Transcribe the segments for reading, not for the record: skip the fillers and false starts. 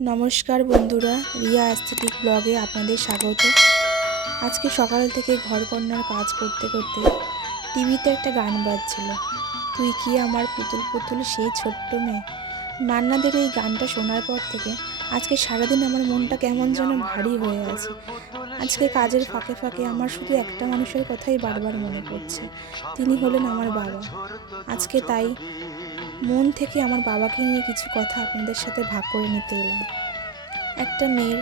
নমস্কার বন্ধুরা, রিয়া অ্যাস্থেটিক ব্লগে আপনাদের স্বাগত। আজকে সকাল থেকে ঘরকন্নার কাজ করতে করতে টিভিতে একটা গান বাজছিল, তুই কি আমার পুতুল পুতুল সেই ছোট্ট মেয়ে। মান্নাদের এই গানটা শোনার পর থেকে আজকে সারাদিন আমার মনটা কেমন যেন ভারী হয়ে আছে। আজকে কাজের ফাঁকে ফাঁকে আমার শুধু একটা মানুষের কথাই বারবার মনে পড়ছে, তিনি হলেন আমার বাবা। আজকে তাই মন থেকে আমার বাবাকে নিয়ে কিছু কথা আপনাদের সাথে ভাগ করে নিতে এলাম। একটা মেয়ের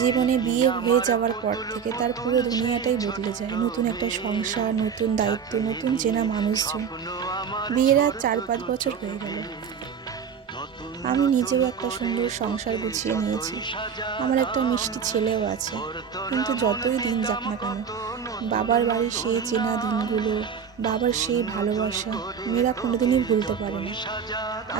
জীবনে বিয়ে হয়ে যাওয়ার পর থেকে তার পুরো দুনিয়াটাই বদলে যায়। নতুন একটা সংসার, নতুন দায়িত্ব, নতুন চেনা মানুষজন। বিয়ের আর 4-5 বছর হয়ে গেল। আমি নিজেও একটা সুন্দর সংসার গুছিয়ে নিয়েছি, আমার একটা মিষ্টি ছেলেও আছে। কিন্তু যতই দিন যাক না কেন, বাবার বাড়ির সেই চেনা দিনগুলো, বাবার সেই ভালোবাসা মেয়েরা কোনোদিনই ভুলতে পারে না।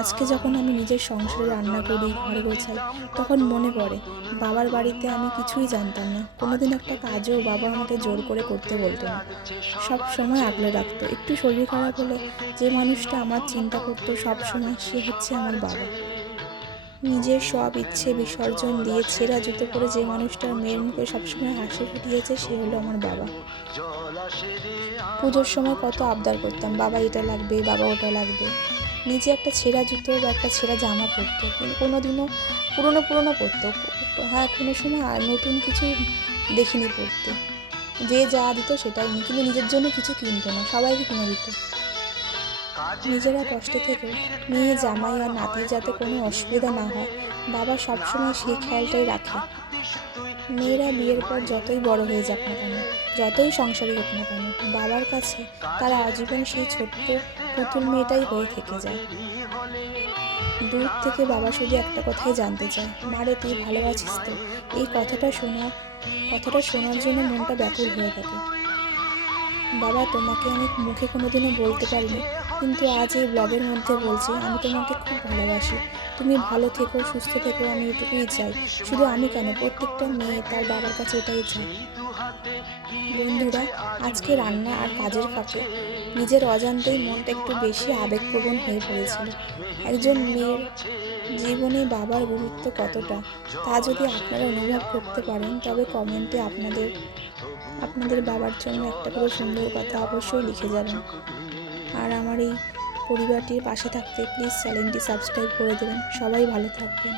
আজকে যখন আমি নিজের সংসারে রান্না করি, ঘর গোছাই, তখন মনে পড়ে বাবার বাড়িতে আমি কিছুই জানতাম না। কোনোদিন একটা কাজও বাবা আমাকে জোর করে করতে বলতো না, সব সময় আগলে রাখতো। একটু শরীর খারাপ হলে যে মানুষটা আমার চিন্তা করতো সব সময়, সে হচ্ছে আমার বাবা। নিজের সব ইচ্ছে বিসর্জন দিয়ে ছেঁড়া জুতো পরে যে মানুষটার মেয়ের মুখে সবসময় হাসি ফুটিয়েছে, সে হলো আমার বাবা। পুজোর সময় কত আবদার করতাম, বাবা এটা লাগবে, বাবা ওটা লাগবে। নিজে একটা ছেঁড়া জুতো বা একটা ছেঁড়া জামা পরতো, কিন্তু কোনোদিনও পুরনো পরতো। হ্যাঁ, কোনো সময় আর নতুন কিছু দেখিনি পরতে। যে যা দিত সেটাই নিই, কিন্তু নিজের জন্য কিছু কিনতো না, সবাইকে কিনে দিত। নিজেরা কষ্টে থেকেও মেয়ে, জামাই আর নাতি যাতে কোনো অসুবিধা না হয়, বাবা সবসময় সেই খেয়ালটাই রাখে। মেয়েরা বিয়ের পর যতই বড় হয়ে যাক না কেন, যতই সংসারী হোক না কেন, বাবার কাছে তারা আজীবন সেই ছোট্ট পুতুল মেয়েটাই হয়ে থেকে যায়। দূর থেকে বাবা শুধু একটা কথাই জানতে চায়, মারে তুই ভালো আছিস তো। এই কথাটা শোনার জন্য মনটা ব্যাকুল হয়ে থাকে। বাবা, তোমাকে আমি মুখে কোনোদিনও বলতে পারিনি, কিন্তু আজ এই ব্লগের মধ্যে বলছি, আমি তোমাকে খুব ভালোবাসি। তুমি ভালো থেকো, সুস্থ থেকো, আমি এটুকুই চাই। শুধু আমি কেন, প্রত্যেকটা মেয়ে তার বাবার কাছে এটাই চায়। বন্ধুরা, আজকে রান্না আর কাজের ফাঁকে নিজের অজান্তেই মনটা একটু বেশি আবেগপ্রবণ হয়ে পড়েছিল। একজন মেয়ের জীবনে বাবার গুরুত্ব কতটা, তা যদি আপনারা অনুভব করতে পারেন, তবে কমেন্টে আপনাদের বাবার জন্য একটা করে সুন্দর কথা অবশ্যই লিখে যাবেন। আর আমার এই পরিবারটির পাশে থাকতে প্লিজ চ্যানেলটি সাবস্ক্রাইব করে দেবেন। সবাই ভালো থাকবেন।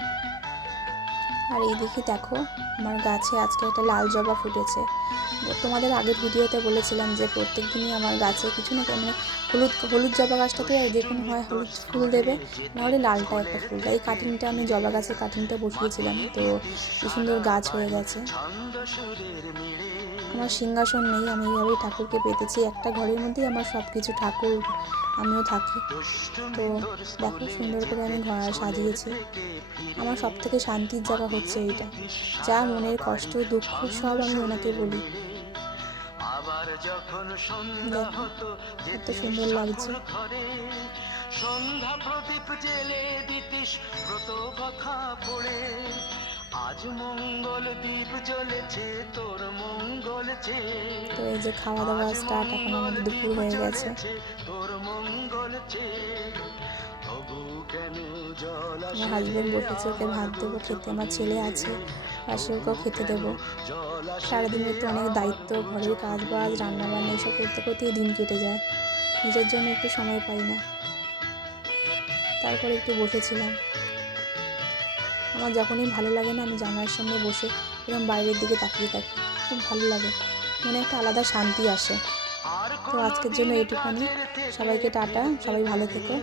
আর এইদিকে দেখো, আমার গাছে আজকে একটা লাল জবা ফুটেছে। তোমাদের আগের ভিডিওতে বলেছিলাম যে প্রত্যেক দিনই আমার গাছে কিছু না কেন হলুদ জবা গাছটা তো যে কোনো হয় হলুদ ফুল দেবে, নাহলে লালটা একটা ফুল দেয়। এই কাটিংটা আমি জবা গাছের কাটিংটা বসিয়েছিলাম, তো কি সুন্দর গাছ হয়ে গেছে। আমার সিংহাসন নেই, আমি এইভাবেই ঠাকুরকে পেতেছি। একটা ঘরের মধ্যেই আমার সব কিছু ঠাকুর, আমিও থাকি। তো দেখো, সুন্দর করে আমি ঘর সাজিয়েছি। আমার সব থেকে শান্তির জায়গা হচ্ছে এইটা। যা মনের কষ্ট দুঃখ সব আমি ওনাকে বলি। দেখো কত সুন্দর লাগছে। সন্ধ্যা প্রদীপ জেলে দিতিস ব্রত কথা পড়ে, আজ মঙ্গল দ্বীপ জ্বলেছে তোর মঙ্গল চেয়ে। তো এই যে খাওয়া দাওয়া স্টার্ট, এখন আমাদের দুপুর হয়ে গেছে। তোর মঙ্গল চেয়ে আমার হাজবেন্ড বসেছে, ওকে ভাত দেবো খেতে। আমার ছেলে আছে পাশে, ওকেও খেতে দেবো। সারাদিনের তো অনেক দায়িত্ব, ঘরের কাজ বাজ, রান্নাবান্না এসব করতে করতেই দিন কেটে যায়, নিজের জন্য একটু সময় পাই না। তারপরে একটু বসেছিলাম। আমার যখনই ভালো লাগে না, আমি জানলার সামনে বসে এরকম বাইরের দিকে তাকিয়ে থাকি, খুব ভালো লাগে, মনে একটা আলাদা শান্তি আসে। তো আজকের জন্য এটুখানি। সবাইকে টাটা, সবাই ভালো থেকো।